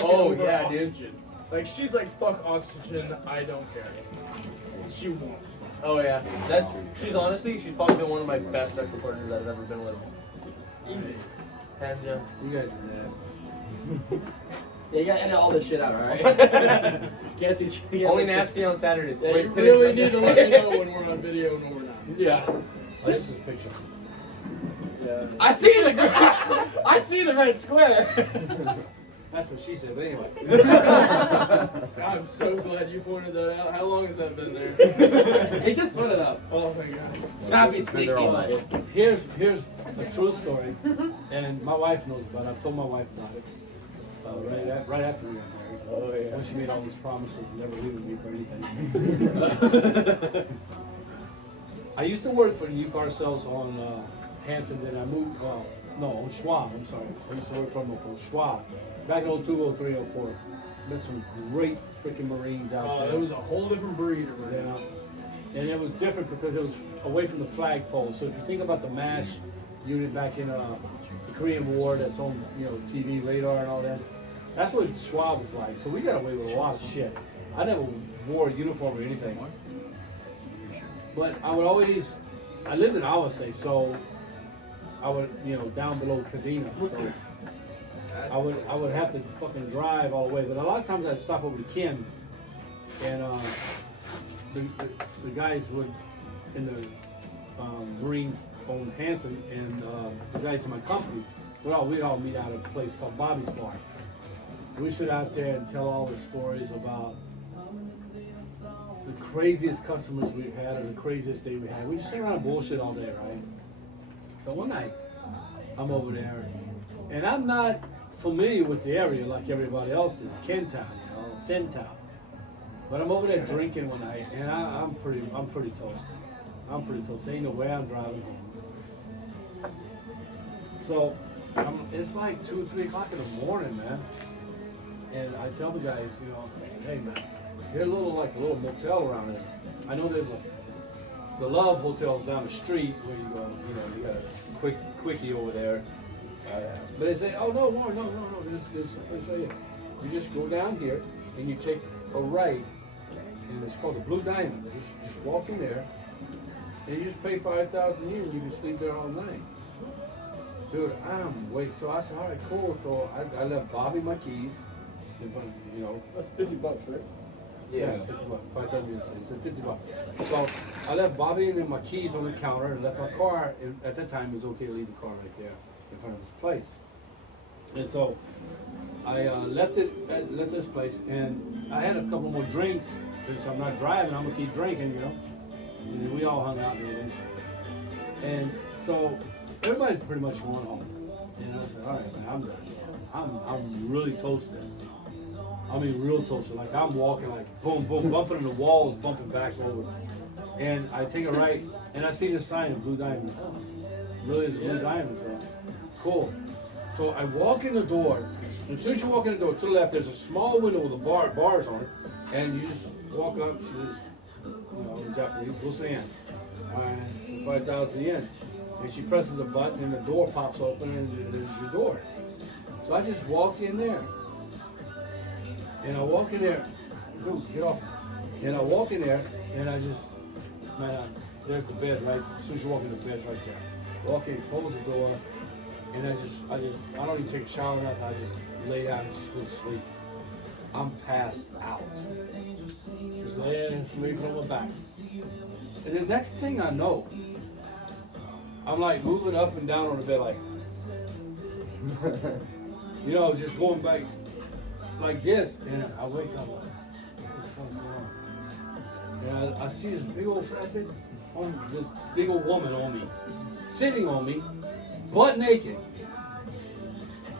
Oh yeah, oxygen. dude. Like she's like, fuck oxygen, I don't care. She won't. Oh yeah. She's probably been one of my best sex partners I've ever been with. Easy. Hands down. You guys are nasty. Yeah, you gotta edit all this shit out, alright? Can't see. Only nasty on Saturdays. Yeah, We really need to let you know when we're on video and when we're not. Yeah. Oh, this is a picture. Yeah. I see the I see the red square. That's what she said, but anyway. I'm so glad you pointed that out. How long has that been there? He just put it up. Oh my god. Happy sneaky. But here's a true story, and my wife knows about it. I've told my wife about it. Right after we got married. Oh yeah. When she made all these promises, never leaving me for anything. I used to work for the new car sales on Hanson, then I moved, on Schwab, I'm sorry. I used to work for Schwab. Back in 02, 03, 04. Met some great freaking Marines out there. It was a whole different breed of Yeah. Marines. And it was different because it was away from the flagpole. So if you think about the MASH unit back in the Korean War that's on TV, radar and all that, that's what Schwab was like. So we got away with a lot of shit. I never wore a uniform or anything. But I lived in Awase, so I would, down below Kadena. So I would have to fucking drive all the way. But a lot of times I'd stop over to Ken, and the guys would, in the Marines on Hanson, and the guys in my company, we'd all meet out at a place called Bobby's Bar. We sit out there and tell all the stories about the craziest customers we've had or the craziest day we had. We just sit around and bullshit all day, right? So one night, I'm over there, and I'm not familiar with the area like everybody else is, Kentown, Sentown. But I'm over there drinking one night, and I'm pretty toasted. Ain't no way I'm driving home. So it's like 2 or 3 o'clock in the morning, man. And I tell the guys, hey man, there's a little motel around there. I know there's the Love Hotel's down the street where you go, you got a quickie over there. But they say, oh no, there's a place right here. You just go down here and you take a right, and it's called the Blue Diamond. Just walk in there, and you just pay $5,000 a year, and you can sleep there all night. Dude, so I said, all right, cool. So I left Bobby my keys. That's $50, right? Yeah, $50. 5,000 it's $50. So I left Bobby and my keys on the counter and left my car. At that time, it was okay to leave the car right there in front of this place. And so I left this place, and I had a couple more drinks. Since I'm not driving, I'm gonna keep drinking, And then we all hung out and everything. And so everybody's pretty much going home. And I said, all right, man, I'm done. I'm really toasted. I mean, real toasted. Like I'm walking, like boom, boom, bumping in the walls, bumping back over. And I take a right, and I see the sign of Blue Diamond. Really, it's Blue Diamond. So cool. So I walk in the door. And as soon as you walk in the door, to the left, there's a small window with bars on it, and you just walk up. She says, in Japanese, "Busan." And 5,000 yen. And she presses the button, and the door pops open, and there's your door. So I just walk in there. And I walk in there, dude, get off. And I walk in there, and I just, there's the bed, right? As soon as you walk in, the bed's right there. Walk in, close the door, and I don't even take a shower or nothing. I just lay down and just go to sleep. I'm passed out. Just laying and sleeping on my back. And the next thing I know, I'm like moving up and down on the bed, like, just going back like this, and I wake up like, what the fuck's going on? And I see this big old woman on me, sitting on me, butt naked.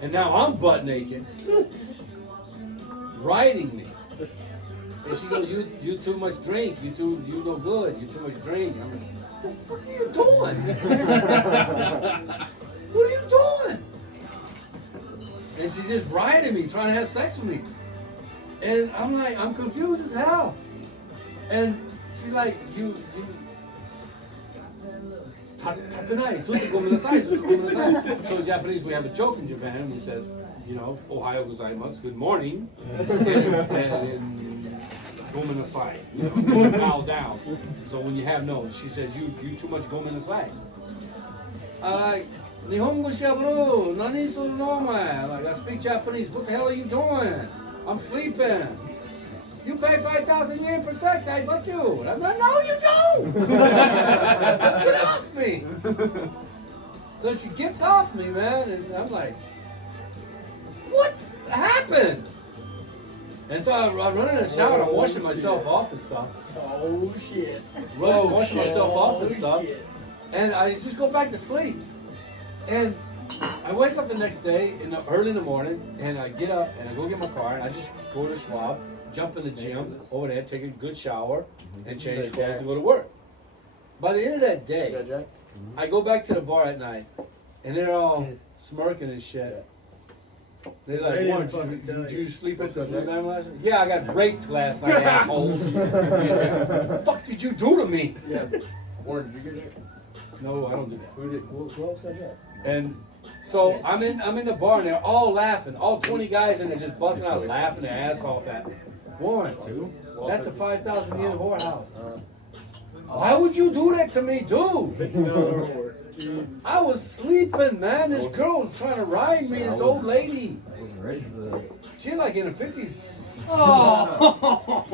And now I'm butt naked, riding me. And she goes, you too much drink, you no good, you too much drink. I'm like, what are you doing? What are you doing? And she's just riding me, trying to have sex with me. And I'm like, I'm confused as hell. And she's like, tatenai, sushi gomenasai. So in Japanese, we have a joke in Japan, which says, you know, Ohio gozaimasu, good morning, and then gomenasai, you know, bow down. So when you have no, she says, you too much gomenasai. Like, Nihongo shabro, nani suru no omae? Like, I speak Japanese, what the hell are you doing? I'm sleeping. You pay 5,000 yen for sex, I fuck you. I'm like, no, you don't. Get off me. So she gets off me, man, and I'm like, what happened? And so I run in the shower, I'm washing myself off and stuff. Oh shit. Washing myself off and stuff. Shit. And I just go back to sleep. And I wake up the next day early in the morning, and I get up and I go get my car, and I just go to Schwab, jump in the gym over there, take a good shower, and change clothes and go to work. By the end of that day, I go back to the bar at night, and they're all smirking and shit. They're like, They didn't Warren, fucking tell did you. you sleep with the blue dime last night? Yeah, I got raped last night, assholes. What the fuck did you do to me? Yeah. Warren, did you get it? No, I don't do that. Who else got that? And so I'm in the bar, and they're all laughing. All 20 guys in there just busting out laughing their ass off at me. Warren, that's a 5,000 yen whorehouse. Why would you do that to me, dude? I was sleeping, man. This girl was trying to ride me, this old lady. She's like in her 50s. Oh.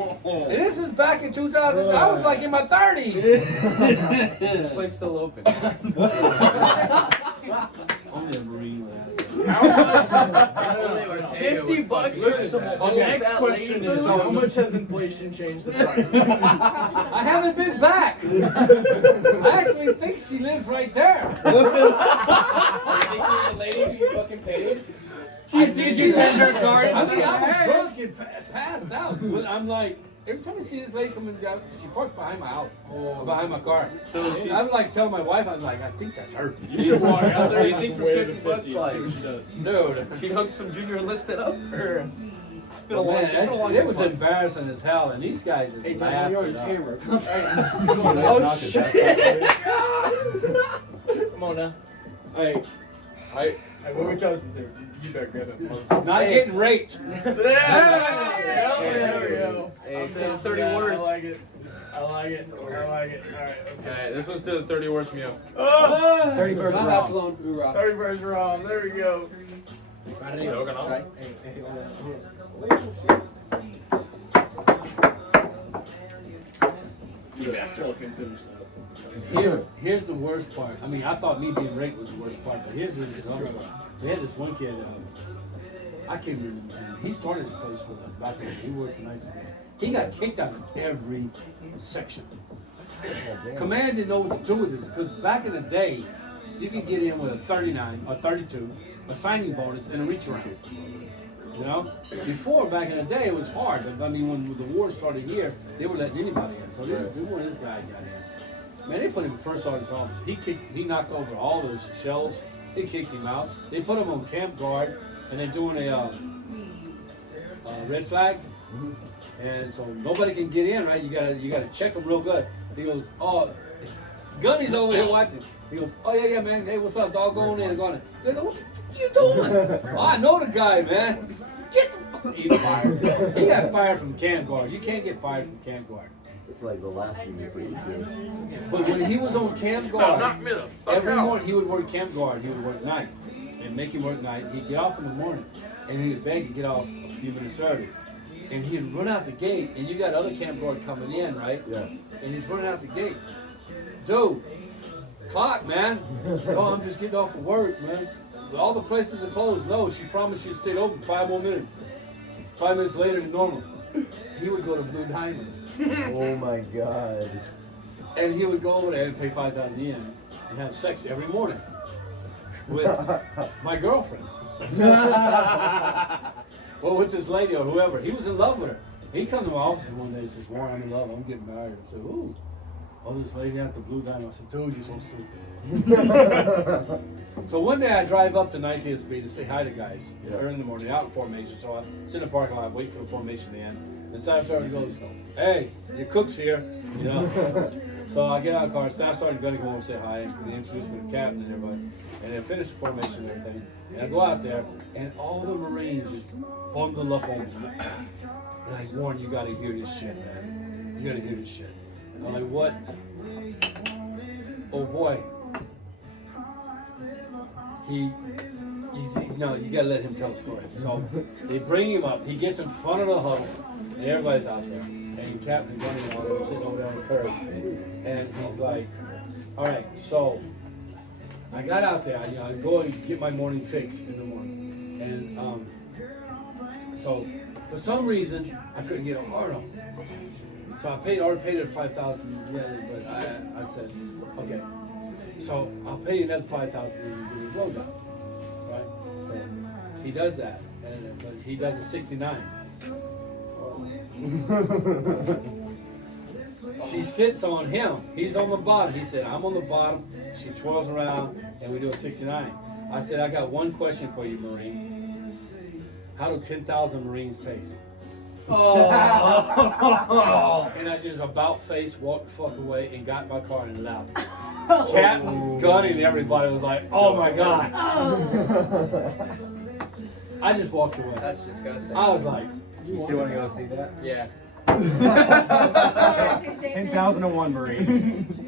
And this was back in 2000. I was like in my 30s. This place still open. Only a Marine $50 for some old Next fat question lady is, food? how much has inflation changed the price? I haven't been back. I actually think she lives right there. You think she's the lady who you fucking paid? Did you send her card? I mean, I was drunk and passed out. But I'm like, every time I see this lady coming down, she parked behind my house, behind my car. So I'm like telling my wife, I'm like, I think that's her. You should walk out there You and think just for wave the 50 bucks, 50 and see what she does. Dude. She hooked some junior enlisted up? Or? It's been a Oh, long, man, it's been a long it 6 was months. embarrassing as hell, and these guys just laughed it up. Come on, oh shit! Come on now. Hey, Hey, what are we toasting to? You better grab it. Not getting raped. There we go. Hey, I'm to down the for 30 that. words. I like it. I like it. Alright, okay. Alright, this one's to the 30 worst meal. Oh! 31st round. Hoorah. 31st round. There we go. Okinawa. You bastard. Fucking finish that. Here's the worst part. I mean, I thought me being raped was the worst part, but here's the other part. They had this one kid, I can't remember his name. He started this place with us back then. He worked nice again. He got kicked out of every section. Command didn't know what to do with this, because back in the day, you could get in with a 39 or 32, a signing bonus, and a reach around. You know? Before, back in the day, it was hard. I mean, when the war started here, they were letting anybody in. So when this guy got in, man, they put him in first sergeant's office. He knocked over all those shelves. They kicked him out. They put him on camp guard, and they're doing a red flag. And so nobody can get in, right? You gotta check them real good. He goes, oh, Gunny's over here watching. He goes, oh yeah, man. Hey, what's up, dog? Go on in, go on in. They go, what you doing? Oh, I know the guy, man. Get the He's fired. He got fired from camp guard. You can't get fired from camp guard. It's like the last thing you put you do. But when he was on camp guard, every morning he would work camp guard. He would work night and make him work night. He'd get off in the morning, and he would beg to get off a few minutes early. And he'd run out the gate, and you got other camp guard coming in, right? Yes. And he's running out the gate. Dude, clock, man. Oh, I'm just getting off of work, man. All the places are closed. No, she promised she'd stay open 5 more minutes. 5 minutes later than normal. He would go to Blue Diamond. Oh my God. And he would go over there and pay 5,000 yen and have sex every morning with my girlfriend. Or with this lady or whoever. He was in love with her. He come to my office one day and says, Warren, I'm in love. I'm getting married. I said, ooh. Oh, this lady at the Blue Diamond. I said, dude, you're so stupid. So one day I drive up to 19th Street to say hi to guys early in the morning, out in formation. So I sit in the parking lot, wait for the formation to end. And Staff Sergeant goes, hey, your cook's here. You know? So I get out of the car, Staff Sergeant Gunny come over and say hi, and they introduce me to the captain and everybody, and then finish the formation and everything. And I go out there, and all the Marines just bundle up on me. And like, Warren, you gotta hear this shit, man. You gotta hear this shit. And I'm like, what? Oh boy. You gotta let him tell the story. So they bring him up, he gets in front of the huddle, and everybody's out there. And Captain Gunny and all them sitting over there on the curb. And he's like, all right, so I got out there, I go and get my morning fix in the morning. And so for some reason, I couldn't get a hard on. So I already paid it 5,000 yen, but I said, okay, so I'll pay you another 5,000 and give you a blowjob, right? So he does that, but he does it 69. She sits on him. He's on the bottom. He said, I'm on the bottom. She twirls around, and we do a 69. I said, I got one question for you, Marine. How do 10,000 Marines taste? Oh. And I just about face walked the fuck away and got in my car and left. Captain Gunny and everybody was like, oh my God. I just walked away. That's disgusting. I was like, You still want to go see that? Yeah. 10,001 Marines.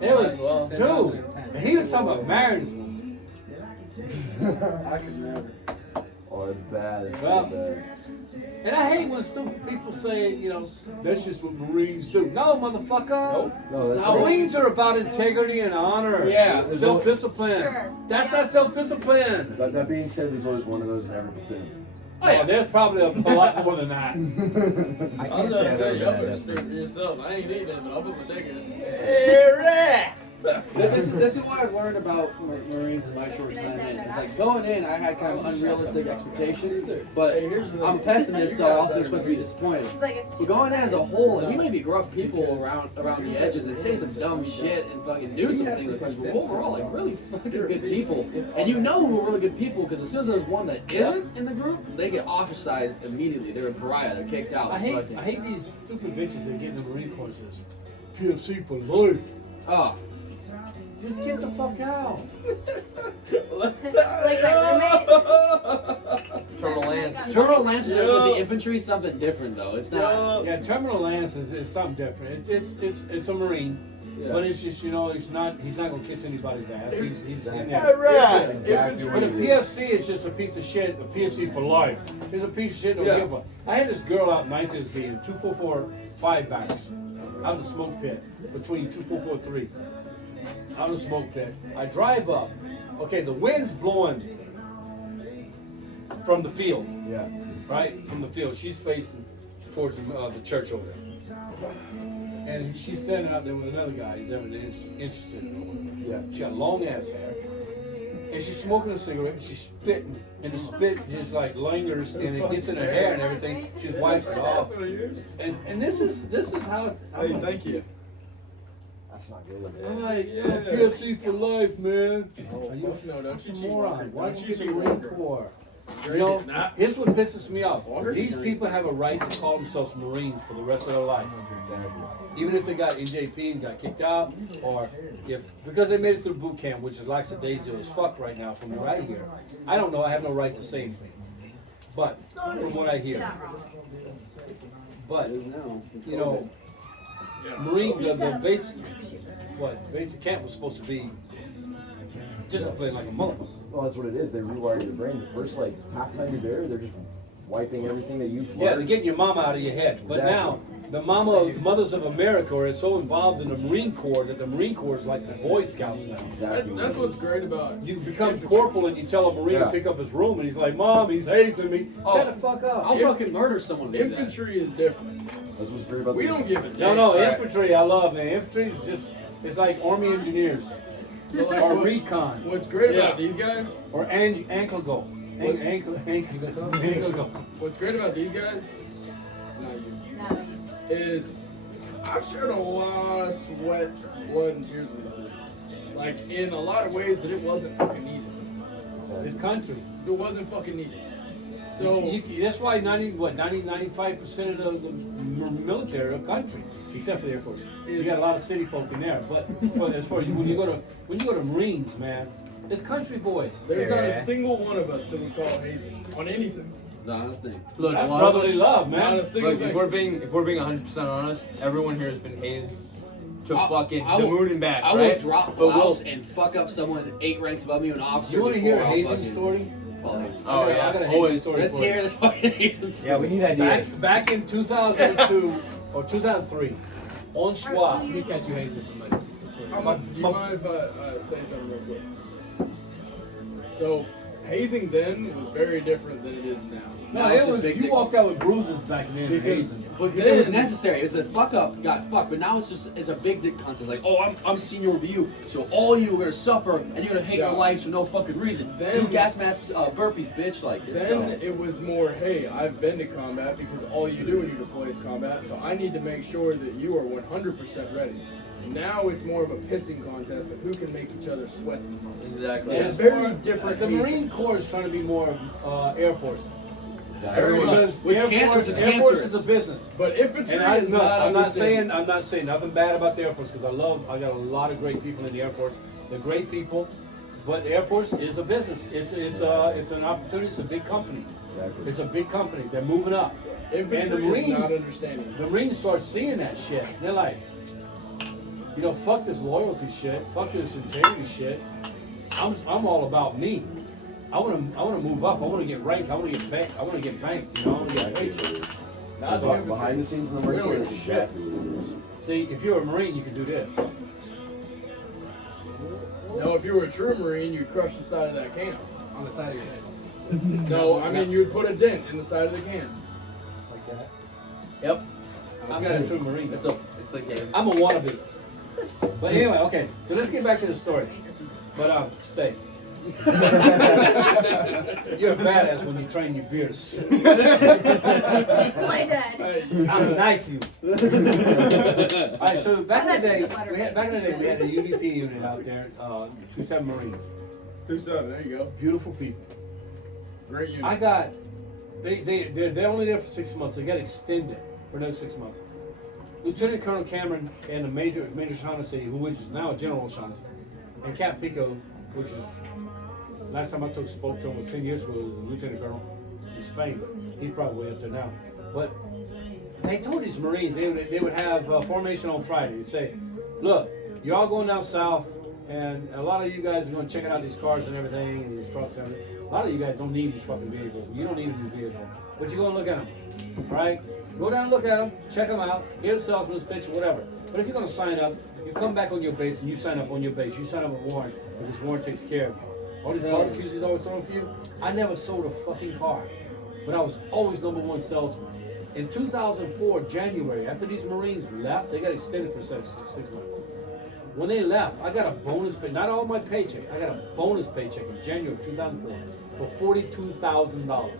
it was Well, two. And he was talking about marriage. I could never. Oh, it's bad. It's Well, really bad. And I hate when stupid people say, that's just what Marines do. No, motherfucker. No, that's Marines are about integrity and honor. Yeah. Self-discipline. Sure. That's not self-discipline. That being said, there's always one of those in every platoon. Oh, yeah, there's probably a lot more than that. I I was can't gonna say say, I've y'all ever better been speak for yourself. I ain't eating it, but I'll put my dick in it. This is what I've learned about Marines in my short time in. It's like going in, I had kind of unrealistic expectations, but I'm a pessimist, so I also expect to be disappointed. So going in as a whole, and we may be gruff people around the edges and say some dumb shit and fucking do some things, but overall, like really fucking good people. And you know who are really good people because as soon as there's one that isn't in the group, they get ostracized immediately. They're a pariah. They're kicked out. I hate these stupid bitches that get in the Marine Corps and says, PFC for life. Oh. Just get the fuck out. Like my roommate. Terminal Lance. Terminal Lance with the infantry is something different though. It's not. Yeah, Terminal Lance is something different. It's a Marine. Yeah. But it's just, he's not gonna kiss anybody's ass. He's in there. That's exactly But what a it is. PFC is just a piece of shit, a PFC for life. It's a piece of shit don't give a. I had this girl out in 19th being 244 5 barracks out in the smoke pit between 2443. Out in the smoke pit. I drive up. Okay, the wind's blowing from the field. Yeah. Right? From the field. She's facing towards the church over there. And she's standing out there with another guy he's never interested in. Yeah. She got long ass hair. And she's smoking a cigarette and she's spitting. And the spit just like lingers and it gets in her hair and everything. She just wipes it off. And this is how Hey, thank you. That's not good. I'm like, PFC for life, man. Oh, Are you no, don't you a cheat. moron? Why don't you get the cheat Marine Walker. Corps? You're You know, getting that. here's what pisses me off. Walker? These people have a right to call themselves Marines for the rest of their life. Even if they got NJP and got kicked out, or because they made it through boot camp, which is lackadaisical as fuck right now from what I hear. I don't know, I have no right to say anything. But from what I hear. But, Marine, the basic camp was supposed to be disciplined like a motherfucker. Well, that's what it is. They rewire your brain. The first half time you're there, they're just wiping everything that you've Yeah, they're learned. getting your mama out of your head. But now, the mothers of America are so involved in the Marine Corps that the Marine Corps is like the Boy Scouts now. Exactly. That's what's great about You become corporal and you tell a Marine to pick up his room and he's like, Mom, he's hazing me. Shut the fuck up. I'll fucking murder someone. With infantry is different. That's what's great about We the- don't give a No, damn. infantry I love, man. Infantry is just, it's like Army engineers. So, like, Or what- recon. What's great about Yeah. these guys? Or ankle go. Ankle go. What's great about these guys? Not you. Is I've shared a lot of sweat, blood, and tears with others. Like in a lot of ways that it wasn't fucking needed. This country. It wasn't fucking needed. So That's why 95% of the military are country, except for the Air Force. You got a lot of city folk in there, but as far as when you go to Marines, man, it's country boys. there's not a single one of us that would call hazing on anything. Not a thing. Look, a That's lot of brotherly love, man. Not a single Look, thing. if we're being 100% honest, everyone here has been hazed to fucking I the will- moon and back, I right? would drop But blouse and fuck up someone 8 ranks above me, an officer. You want to hear a before I'll hazing fucking story? call hazing. Oh, yeah. I got a hazing Always. story. Let's for you. hear this fucking hazing story. Yeah, we need ideas. Back in 2002 or 2003, on Schwab. Let me catch you hazing somebody. Do you mind if I say something real quick? So, hazing then was very different than it is now. No, Now it's a it was. big You dick. walked out with bruises back then. Because- hazing. But It was then, necessary. It's a fuck up, got fucked. But now it's a big dick contest. Like, oh, I'm senior over you, so all you are gonna suffer and you're gonna hate your Yeah. lives for no fucking reason. Then- Do gas masks, burpees, bitch. Like, it's then dumb. it was more, hey, I've been to combat because all you do when you deploy is combat, so I need to make sure that you are 100% ready. Now it's more of a pissing contest of who can make each other sweat the most. Exactly. It's It's very more- different The hazing. Marine Corps is trying to be more Air Force. Very much. Because Which Air can- Force, which is Air Force cancerous. is a business. But infantry And is not I'm not understanding. saying nothing bad about the Air Force because I got a lot of great people in the Air Force. They're great people, but the Air Force is a business. It's an opportunity. It's a big company. It's a big company. They're moving up. Infantry and the is Marines, not understanding. the Marines start seeing that shit. They're like, fuck this loyalty shit. Fuck this integrity shit. I'm all about me. I wanna move up. I wanna get ranked. I wanna get banked. I wanna get banked. I wanna get paid. That's So what behind the scenes in the Marine Corps, that's Shit. exactly what it is. See, if you're a Marine, you can do this. No, if you were a true Marine, you'd crush the side of that can. On the side of your head. No, I mean you'd put a dent in the side of the can. Like that. Yep. I'm not a true Marine. It's a game. I'm a wannabe. But anyway, okay. So let's get back to the story. But stay. You're a badass when you train your beers. Play dead. Hey, I'll knife you. All right. So back Oh, in the that's day, just a butter we had a UDP unit out there, 27 Marines. 2-7, there you go. Beautiful people. Great unit. I got. They're only there for 6 months. They got extended for another 6 months. Lieutenant Colonel Cameron and the Major Shaughnessy, which is now General Shaughnessy, and Cap Pico, which is last time I spoke to him was 10 years ago. He was a lieutenant colonel in Spain. He's probably way up there now. But they told these Marines they would have formation on Friday. They say, look, you're all going down south, and a lot of you guys are going to check out these cars and everything, and these trucks and everything. A lot of you guys don't need these fucking vehicles. You don't need these vehicles. But you're going to look at them, right? Go down and look at them, check them out, hear the salesman's pitch, whatever. But if you're going to sign up, you come back on your base and you sign up on your base. You sign up with Warren, because Warren takes care of you. All these barbecues he's always throwing for you, I never sold a fucking car. But I was always #1 salesman. In 2004, January, after these Marines left, they got extended for 6 months. When they left, I got a bonus pay, not all my paychecks, I got a bonus paycheck in January of 2004 for $42,000.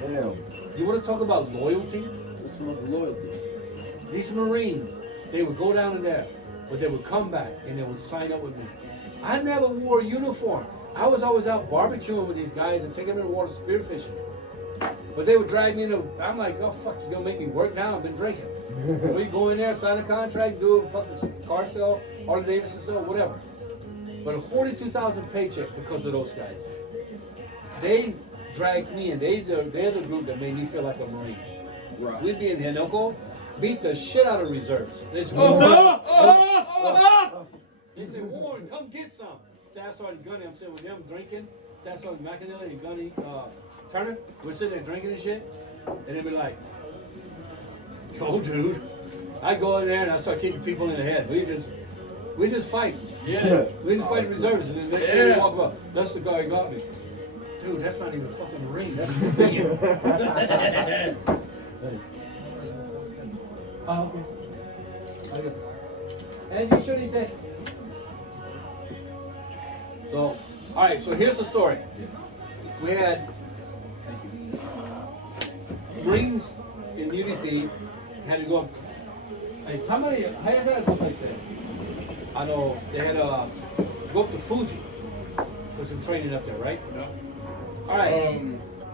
Damn. You want to talk about loyalty? What's wrong with loyalty? These Marines, they would go down in there, but they would come back and they would sign up with me. I never wore a uniform. I was always out barbecuing with these guys and taking them to the water spearfishing. But they would drag me into, I'm like, oh fuck, you gonna make me work now? I've been drinking. We go in there, sign a contract, do a fucking car sale, Harley Davidson sale, whatever. But a $42,000 paycheck because of those guys. They dragged me in. They're the group that made me feel like a Marine. Right. We'd be in Hinoco, beat the shit out of reserves. They said, They said, Warren, come get some. Staff Sergeant Gunny, I'm sitting with them drinking. Staff Sergeant McAnally and Gunny Turner, we're sitting there drinking and shit. And they'd be like, yo, dude. I go in there and I start kicking people in the head. We just fight. Yeah. We just fight reserves. And then next thing we walk up, that's the guy who got me. Dude, that's not even a fucking Marine. That's a civilian. Oh, okay. And you should eat that. So, all right. So here's the story. We had Marines in UDP had to go up. Hey, how many? How did that go place there? I know they had to go up to Fuji for some training up there, right? No. All right.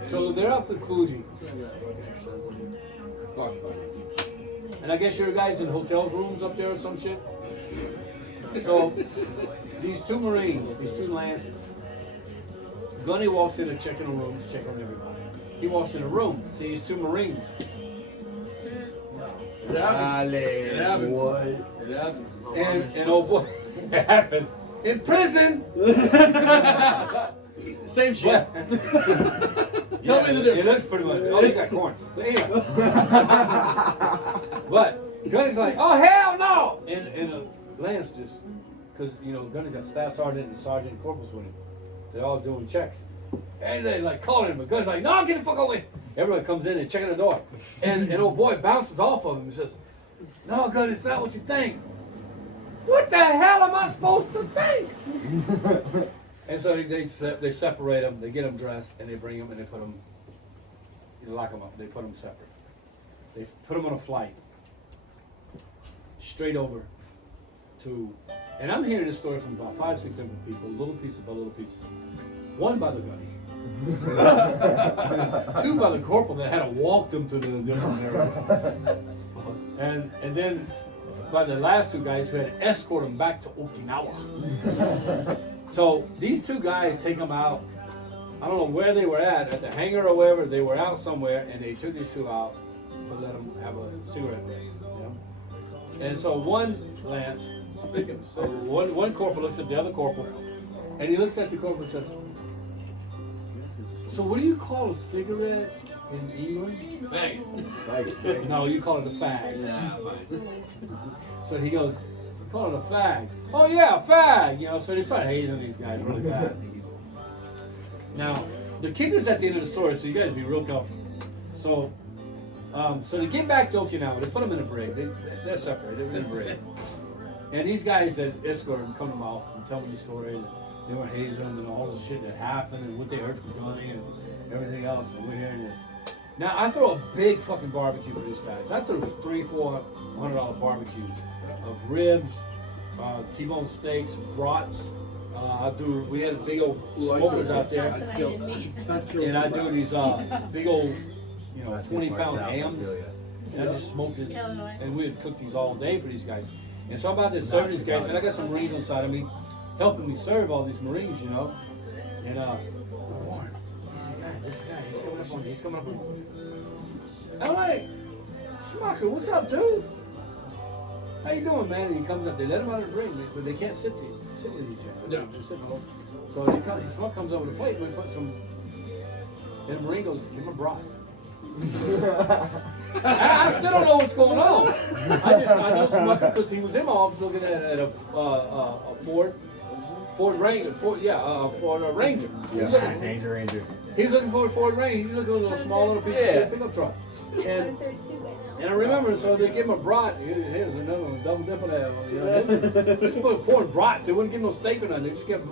So they're up at Fuji. Fuck. And I guess your guys in hotel rooms up there or some shit. So these two Marines, these two Lances, Gunny walks in and checking the rooms, checking on everybody. He walks in a room, sees two Marines. It happens. It happens. What? It happens. And oh boy, it happens. In prison! Same shit. Tell me the difference. It looks pretty much. Oh, you got corn. But anyway. But Gunny's like, oh hell no! And Lance just, because you know Gunny's got staff sergeant and sergeant and corporals with him. They're all doing checks. And they like calling him, but Gunny's like, no, get the fuck away. Everyone comes in and checking the door. And old boy bounces off of him and says, no, Gunny, it's not what you think. What the hell am I supposed to think? And so they separate them, they get them dressed, and they bring them and they put them, you lock them up, they put them separate. They put them on a flight, straight over to, and I'm hearing this story from about 5, 6 different people, little pieces by little pieces. One by the Gunny. Two by the corporal that had to walk them to the different areas. And then by the last two guys who had to escort them back to Okinawa. So these two guys take them out. I don't know where they were at the hangar or wherever. They were out somewhere, and they took his shoe out to let them have a cigarette break. You know? And so one Lance, so one corporal looks at the other corporal, and he looks at the corporal and says, so what do you call a cigarette in England? Faggot. No, you call it a fag. Yeah, fine. So he goes, call it a fag. Oh yeah, fag. You know, so they start hating these guys really bad. Now, the kicker's at the end of the story, so you guys be real careful. So, so to get back to Okinawa, they put them in a brig. They're separated. They're in a brig. And these guys that escort them come to my office and tell me the story. And they were hazing them and all the shit that happened and what they heard from Gunny and everything else. And we're hearing this. Now, I throw a big fucking barbecue for these guys. I threw $300-$400 barbecues of ribs, T-bone steaks, brats. We had big old smokers out there. And I do these big old, 20-pound hams. And I just smoked this. And we would cook these all day for these guys. And so I'm about to serve these guys. And I got some Marines on side of me, helping me serve all these Marines, And Warren, this guy, he's coming up on me. He's coming up on me. I'm like, Smocker, what's up, dude? How you doing, man? And he comes up. They let him out of the ring, but they can't sit with each other. Yeah. Just sitting over. So they come. Smoke comes over the plate and we put some. Then the Marine goes, give him a brat. I still don't know what's going on. I know Smoker because he was in my office looking at a Ford Ranger. Ford Ranger. Yeah, Danger Ranger. He's looking for a Ford Ranger. He's looking for a small little piece of shit pickup truck. And I remember, so they give him a brat. Here's another one, double dip of that. They just put pouring brats. They wouldn't give him no steak or nothing. They just give him.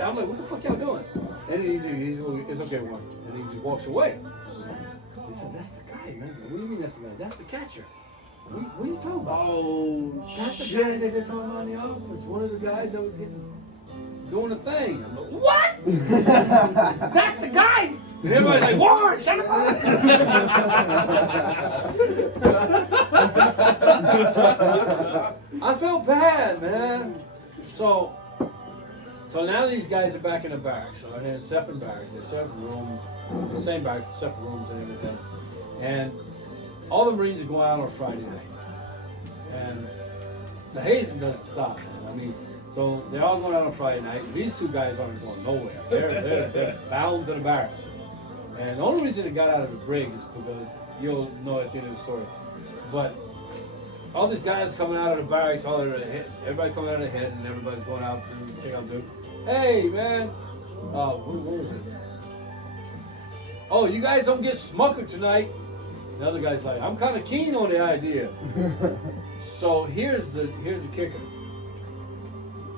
I'm like, what the fuck y'all doing? And he's it's okay, one. And he just walks away. He said, that's the guy, man. What do you mean that's the guy? That's the catcher. What are you talking about? Oh, that's the guy they've been talking about in the office. One of the guys that was doing a thing. I'm like, what? That's the guy. And everybody's like, Warren, shut up. I felt bad, man. So now these guys are back in the barracks. So they're in separate barracks. They're separate rooms. The same barracks, separate rooms and everything. And all the Marines are going out on Friday night. And the hazing doesn't stop, man. I mean, so they're all going out on Friday night. These two guys aren't going nowhere. They're bound to the barracks. And the only reason they got out of the brig is because you'll know at the end of the story. But all these guys coming out of the barracks, everybody coming out of the head, and everybody's going out to check out dude. Hey, man. What was it? Oh, you guys don't get smuckered tonight. The other guy's like, I'm kind of keen on the idea. So here's the kicker.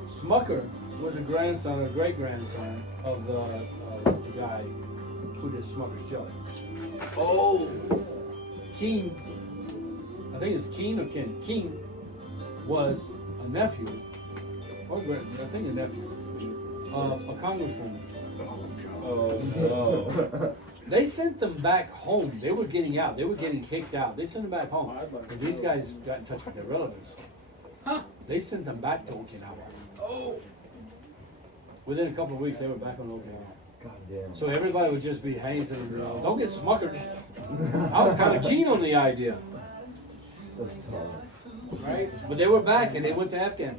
Smucker was a grandson or great grandson of the guy who did Smucker's Jelly. Oh, Keen, I think it's Keen or Ken. Keen was a nephew, or I think a nephew, of a congresswoman. Oh, no. They sent them back home. They were getting out. They were getting kicked out. They sent them back home. And these guys got in touch with their relatives. They sent them back to Okinawa. Oh. Within a couple of weeks, they were back on Okinawa. God damn. So everybody would just be hazing, don't get smuckered. I was kind of keen on the idea. That's tough. Right? But they were back and they went to Afghan.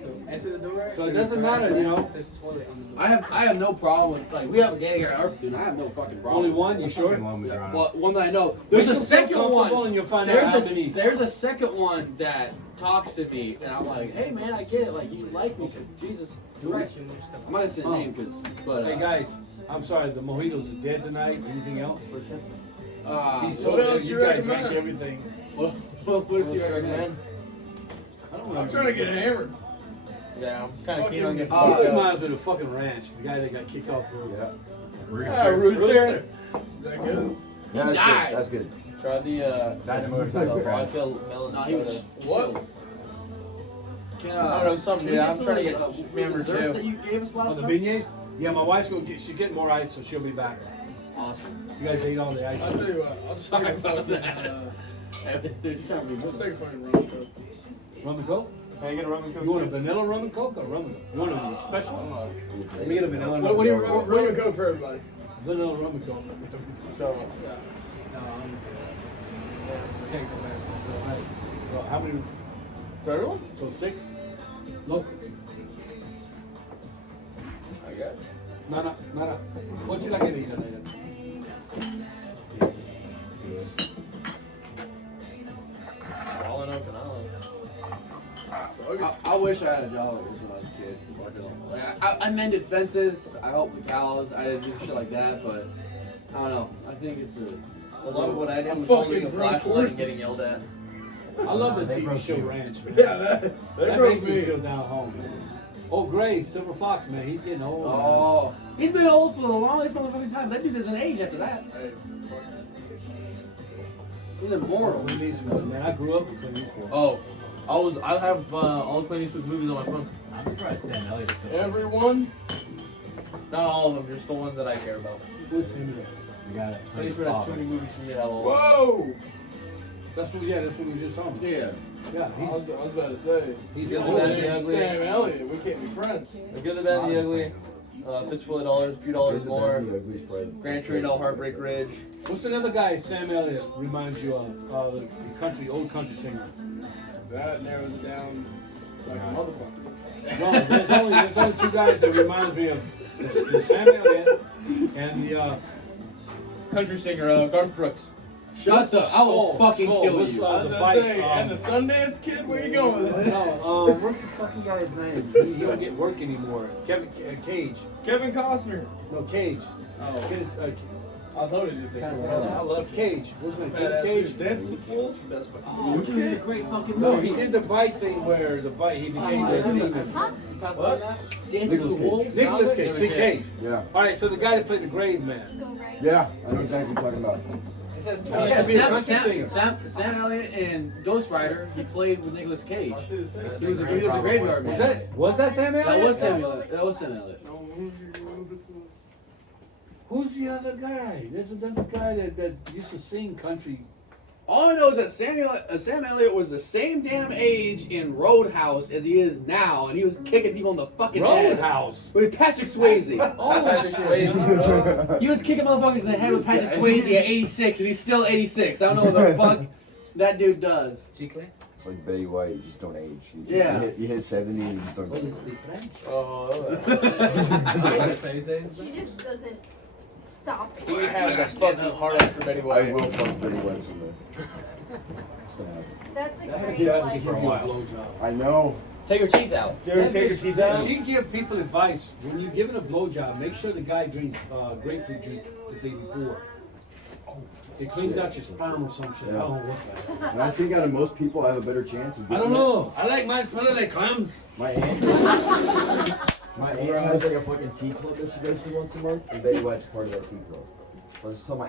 So enter the door. So it doesn't matter, you know. It says toilet on the door. I have no problem with, like, we have a gay guy at our platoon. I have no fucking problem. Only one, you sure? Yeah, well, one that I know. There's Make a them feel second comfortable one. and you'll find out how many. There's a second one that talks to me, and I'm like, hey man, I get it. Like, you like me, Jesus Christ. I'm not gonna say the name, but Hey guys, I'm sorry, the mojitos are dead tonight. Anything else? He's so what else good, you you guys recommend? drank everything. what else do you recommend? I don't know. I'm trying to get hammered. Yeah, I'm kind of keen on getting. It reminds me of the fucking ranch, the guy that got kicked off the road. Yeah. Rooster. Is that good? Yeah, that's died. good. That's good. Try the Dynamo vodka melon No, he was. soda. What? Can, I don't know, something, can we dude. I'm some trying to of get those, members desserts too. that you gave us On last the time? beignets? Yeah, my wife's gonna get, she's getting more ice, so she'll be back. Awesome. You guys ate all the ice. I'll tell you what. I'll Sorry take a about fucking, that. There's trying to be I'll take a fucking rum and coke. Rum and coke? Can I get a rum and coke? You want a vanilla rum and coke or rum and you want a special? Let me get a vanilla What do you rum and coke for everybody? Vanilla rum and coke. So, Okay, go back. All right. Well, how many? for everyone? So 6? Look. I got it. No. What you like to eat later? All in Okinawa. I wish I had a job like this when I was a kid. Like, I mended fences, I helped the cows, I did shit like that, but I don't know. I think it's A lot of what I did was fucking holding a brute flashlight and horses. getting yelled at. I love the They TV broke show you. Ranch. Man. Yeah, that That broke makes me me. feel down home. Oh, Gray, Silver Fox, man, he's getting old. man. oh, he's been old for the longest motherfucking time. That dude doesn't age after that. Hey, He's immortal. Clint Eastwood, man, I grew up with Clint Eastwood. Oh, I have all Clint Eastwood's movies on my phone. I'm surprised Sam Elliott is so everyone. Not all of them, just the ones that I care about. What's him there? You got it. Clint Eastwood has too many movies for me to have all. Whoa! That's what we were just talking about. Yeah. Yeah, I was about to say. he's Good, old. the bad, Hey, the ugly. Sam Elliott, we can't be friends. The Good, the Bad, and the Ugly. Fistful of Dollars, a few dollars more. Ugly spread. Grand Torino, Heartbreak Ridge. What's another guy Sam Elliott reminds you of? The country, old country singer. That narrows it down like a motherfucker. No, there's only 2 guys that reminds me of the Sam Elliott and the Country singer, Garth Brooks. Shut the. I will fucking kill What's, you. I was the gonna bike, say, and the Sundance Kid, where you going with this? no, what's the fucking guy's name? He don't get work anymore. Kevin Cage. Kevin Costner. No, Cage. Oh, Kid, I was hoping you say Pass Kevin it Costner. out. I love Cage. What's his name? Badass Cage. dude. Dances with Wolves. Best fucking Oh, movie. dude, it's a great fucking No, movie. he did the bike thing where the bike he became the demon. Pass it What? out. Dancing with Wolves. Nicholas Cage. Nicolas Nick Cage. Cage. Yeah. All right, so the guy that played the grave man. Yeah. I know exactly what you're talking about. It says Yeah, 20. yeah. be a Sam, country Sam Elliott and Ghost Rider. He played with Nicolas Cage. I see the same. He was a graveyard man. Was that Sam Elliott? That was Sam Elliott. That was Sam Elliott. Who's the other guy? There's another guy that used to sing country. All I know is that Sam Elliott was the same damn age in Roadhouse as he is now, and he was kicking people in the fucking head. Roadhouse. With Patrick Swayze. Oh, Patrick Swayze, bro. He was kicking motherfuckers in the head with Patrick Swayze at 86, and he's still 86. I don't know what the fuck that dude does. Chicle. It's like Betty White. You just don't age. Yeah. You hit 70 and you just don't age. Oh, That's how you say it? She just doesn't stop it. he has a fucking heart up for Betty I White. will fuck Betty White someday. It's gonna happen. That's a That great has to like. give you a blowjob. I know. Take your teeth out. Dude, take your teeth out. She give people advice when you're giving a blowjob. Make sure the guy drinks grapefruit juice the day before. It cleans out your sperm or some shit. I don't know what that. And I think out of most people, I have a better chance of I getting don't it. know. I like mine smelling like clams. My aunt. My aunt has like a fucking tea club that she goes to once a month, and Betty White's part of that tea club. So I just tell my